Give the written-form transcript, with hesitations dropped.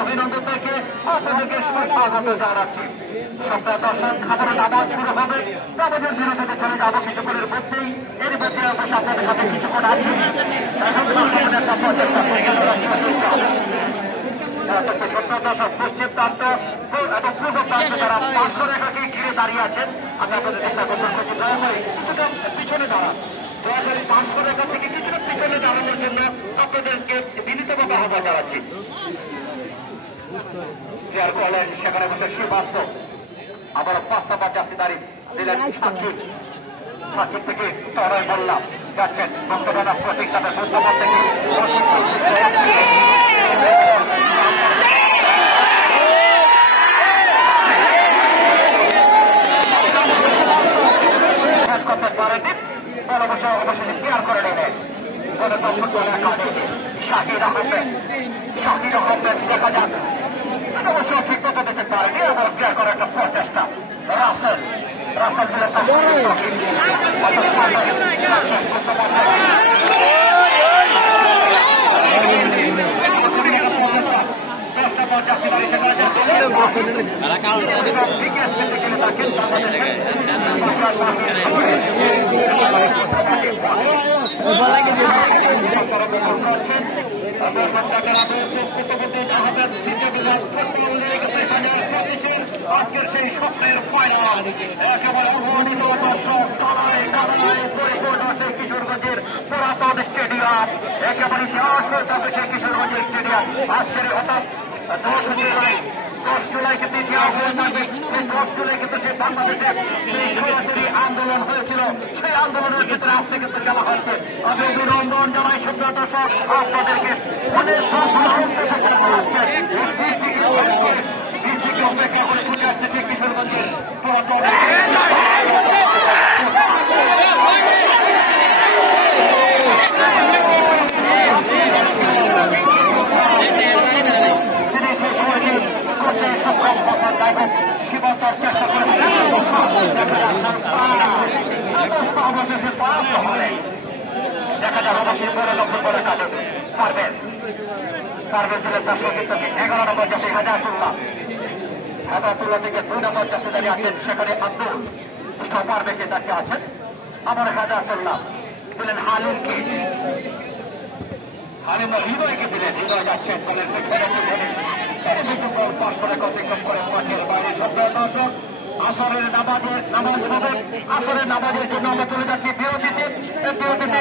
অভিনন্দন থেকে আপনাদেরকে স্বাগত জানাচ্ছি। সপ্তাহ দর্শক খাবার নামাজ শুরু হবে, আমাদের বিরতিতে চলে যাবো কিছুক্ষণের মধ্যেই। এর মধ্যে আমরা আপনাদের সাথে কিছুক্ষণ আছি। সপ্তাহ দর্শক পশ্চিম প্রান্ত এবং পূর্ব প্রান্ত যারা 500 রেখাকে ঘিরে দাঁড়িয়ে আছেন, আমি আপনাদের চেষ্টা করতে দয়া করে কিছুটা পিছনে দাঁড়ান। দয়া করে 500 রেখা থেকে কিছুটা পিছনে দাঁড়ানোর জন্য আপনাদেরকে বিনীতভাবে আহ্বান জানাচ্ছি। চেয়ার করলেন সেখানে বসে সীমান্ত, আবার 5 নম্বর জাফিদারি দিলেন সাকিব। সাকিব থেকে তরাই বললাম যাচ্ছেন বক্তব্য প্রতীক তাদের বক্তব্য থেকে করতে পারেনি। অবশ্যই ক্লিয়ার করে নেবেন শাহির আহমেদ। শাহির আহমেদ দেখা যাক অবশ্য ঠিক মতো দেখতে পারেনি, এবং ক্লিয়ার করার একটা প্রচেষ্টা। রাসেল রাসেল আজকের সেই স্বপ্নের ফাইনাল একেবারে অবমানিত দর্শক কালায় কাদায় পরিপূর্ণ সেই কিশোরগঞ্জের পুরাতন স্টেডিয়াম। একেবারে ইতিহাস করতে সেই কিশোরগঞ্জের স্টেডিয়াম আজকের হঠাৎ 10 জুলাই কিন্তু ইতিহাস হয়ে থাকবে। সেই 10 জুলাই কিন্তু সেই বাংলাদেশের সেই সরাসরি আন্দোলন হয়েছিল, সেই আন্দোলনের ক্ষেত্রে আজকে কিন্তু খেলা হয়েছে। আমি অভিনন্দন জানাই সুপ্রিয় দর্শক আপনাদেরকে অনেক অপেক্ষা করে ছুটে আসছে সেই কিশোরগঞ্জের পুরাতন সীমান্তর চেষ্টা অবশেষে পরাস্ত হলে দেখা যাবে অবশ্যই 12 নম্বর করে কাজে পারবেন। পারবেন দিলে 11 নম্বর জাতি হাজারুল্লাহ থেকে 2 নম্বর জাতি দাঁড়িয়ে আছেন, সেখানে আব্দুল পারবেকে দাঁড়িয়ে আছেন। আমার হাজারুল্লাহ দিলেন হালিমকে, হালিম হৃদয়কে দিলেন। হৃদয় যাচ্ছেন বলেন আসরের নামাজ হবে। আসরের নামাজের জন্য আমরা চলে যাচ্ছি বিরতিতে। বিরতিতে